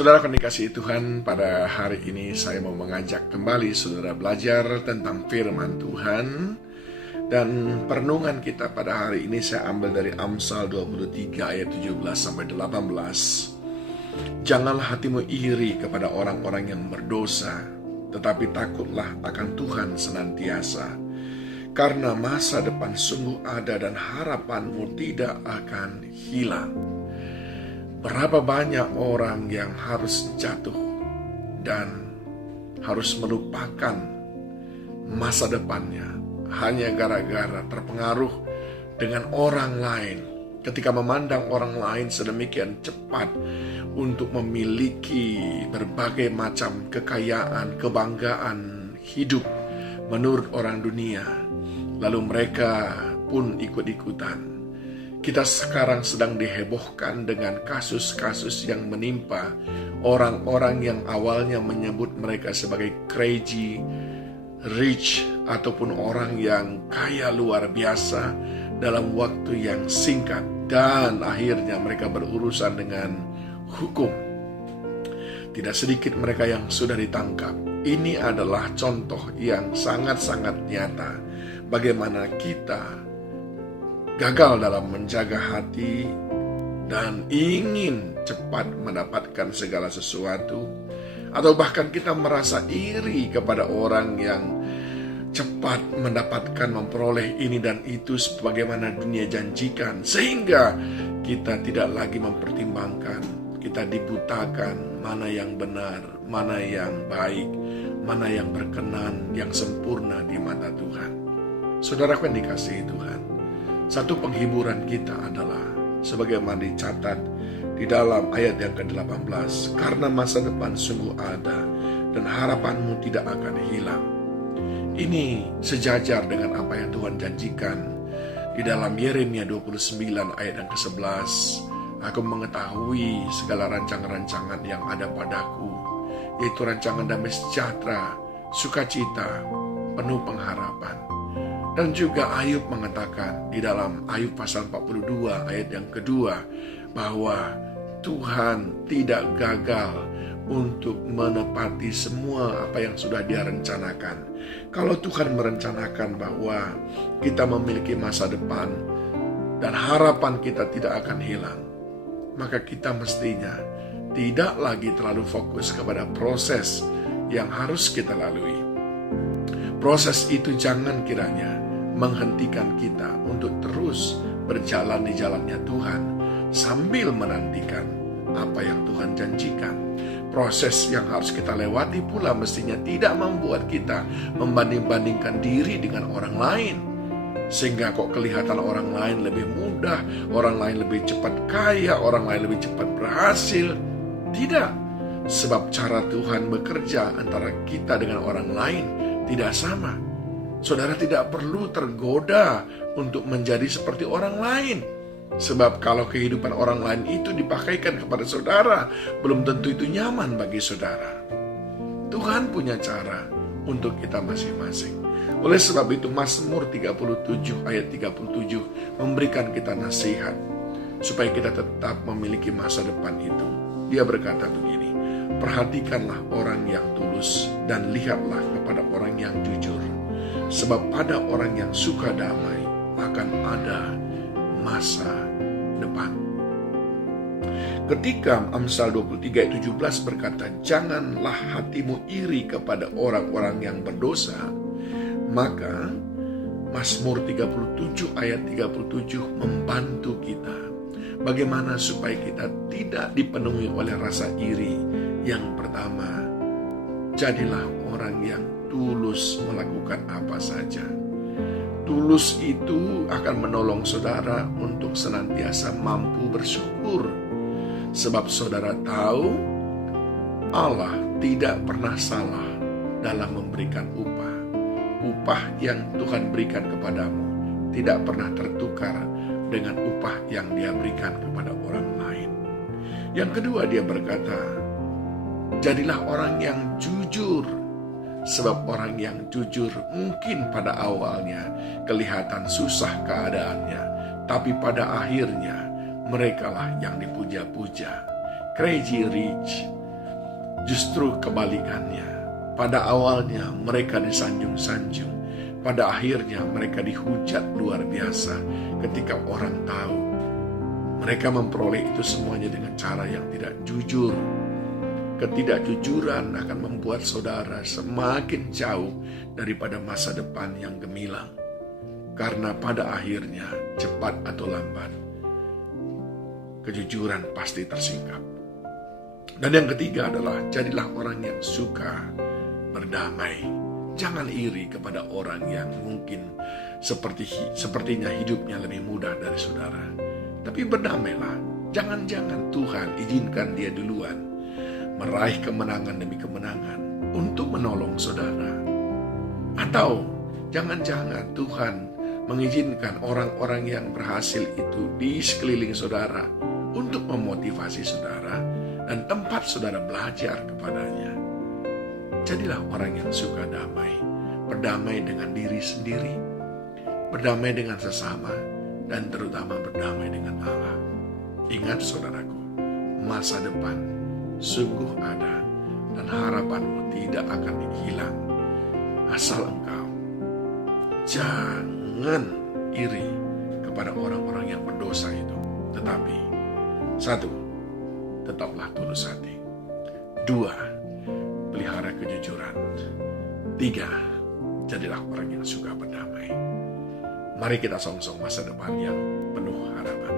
Saudara yang dikasihi Tuhan, pada hari ini saya mau mengajak kembali saudara belajar tentang firman Tuhan. Dan perenungan kita pada hari ini saya ambil dari Amsal 23 ayat 17-18. Janganlah hatimu iri kepada orang-orang yang berdosa, tetapi takutlah akan Tuhan senantiasa. Karena masa depan sungguh ada dan harapanmu tidak akan hilang. Berapa banyak orang yang harus jatuh dan harus melupakan masa depannya hanya gara-gara terpengaruh dengan orang lain. Ketika memandang orang lain sedemikian cepat untuk memiliki berbagai macam kekayaan, kebanggaan hidup menurut orang dunia, lalu mereka pun ikut-ikutan. Kita sekarang sedang dihebohkan dengan kasus-kasus yang menimpa orang-orang yang awalnya menyebut mereka sebagai crazy rich ataupun orang yang kaya luar biasa dalam waktu yang singkat, dan akhirnya mereka berurusan dengan hukum. Tidak sedikit mereka yang sudah ditangkap. Ini adalah contoh yang sangat-sangat nyata bagaimana kita gagal dalam menjaga hati dan ingin cepat mendapatkan segala sesuatu, atau bahkan kita merasa iri kepada orang yang cepat mendapatkan, memperoleh ini dan itu sebagaimana dunia janjikan, sehingga kita tidak lagi mempertimbangkan, kita dibutakan mana yang benar, mana yang baik, mana yang berkenan, yang sempurna di mata Tuhan. Saudaraku yang dikasihi Tuhan, satu penghiburan kita adalah sebagaimana dicatat di dalam ayat yang ke-18, karena masa depan sungguh ada dan harapanmu tidak akan hilang. Ini sejajar dengan apa yang Tuhan janjikan di dalam Yeremia 29 ayat yang ke-11. Aku mengetahui segala rancangan-rancangan yang ada padaku, yaitu rancangan damai sejahtera, sukacita, penuh pengharapan. Dan juga Ayub mengatakan di dalam Ayub pasal 42 ayat yang kedua, bahwa Tuhan tidak gagal untuk menepati semua apa yang sudah Dia rencanakan. Kalau Tuhan merencanakan bahwa kita memiliki masa depan dan harapan kita tidak akan hilang, maka kita mestinya tidak lagi terlalu fokus kepada proses yang harus kita lalui. Proses itu jangan kiranya menghentikan kita untuk terus berjalan di jalannya Tuhan sambil menantikan apa yang Tuhan janjikan. Proses yang harus kita lewati pula mestinya tidak membuat kita membanding-bandingkan diri dengan orang lain, sehingga kok kelihatan orang lain lebih mudah, orang lain lebih cepat kaya, orang lain lebih cepat berhasil. Tidak, sebab cara Tuhan bekerja antara kita dengan orang lain tidak sama. Saudara tidak perlu tergoda untuk menjadi seperti orang lain. Sebab kalau kehidupan orang lain itu dipakaikan kepada saudara, belum tentu itu nyaman bagi saudara. Tuhan punya cara untuk kita masing-masing. Oleh sebab itu Mazmur 37 ayat 37 memberikan kita nasihat supaya kita tetap memiliki masa depan itu. Dia berkata begini, perhatikanlah orang yang tulus dan lihatlah kepada orang yang jujur. Sebab pada orang yang suka damai akan ada masa depan. Ketika Amsal 23 ayat 17 berkata, janganlah hatimu iri kepada orang-orang yang berdosa, maka Mazmur 37 ayat 37 membantu kita bagaimana supaya kita tidak dipenuhi oleh rasa iri. Yang pertama, jadilah orang yang tulus melakukan apa saja. Tulus itu akan menolong saudara untuk senantiasa mampu bersyukur. Sebab saudara tahu Allah tidak pernah salah dalam memberikan upah. Upah yang Tuhan berikan kepadamu tidak pernah tertukar dengan upah yang Dia berikan kepada orang lain. Yang kedua, dia berkata, jadilah orang yang jujur. Sebab orang yang jujur mungkin pada awalnya kelihatan susah keadaannya, tapi pada akhirnya merekalah yang dipuja-puja. Crazy rich Justru kebalikannya. Pada awalnya mereka disanjung-sanjung, pada akhirnya mereka dihujat luar biasa ketika orang tahu mereka memperoleh itu semuanya dengan cara yang tidak jujur. Ketidakjujuran akan membuat saudara semakin jauh daripada masa depan yang gemilang. Karena pada akhirnya, cepat atau lambat, kejujuran pasti tersingkap. Dan yang ketiga adalah, jadilah orang yang suka berdamai. Jangan iri kepada orang yang mungkin sepertinya hidupnya lebih mudah dari saudara. Tapi berdamailah. Jangan-jangan Tuhan izinkan dia duluan meraih kemenangan demi kemenangan untuk menolong saudara. Atau jangan-jangan Tuhan mengizinkan orang-orang yang berhasil itu di sekeliling saudara untuk memotivasi saudara dan tempat saudara belajar kepadanya. Jadilah orang yang suka damai, berdamai dengan diri sendiri, berdamai dengan sesama, dan terutama berdamai dengan Allah. Ingat saudaraku, masa depan sungguh ada dan harapanmu tidak akan hilang asal engkau jangan iri kepada orang-orang yang berdosa itu. Tetapi, 1, tetaplah tulus hati. 2, pelihara kejujuran. 3, jadilah orang yang suka berdamai. Mari kita songsong masa depan yang penuh harapan.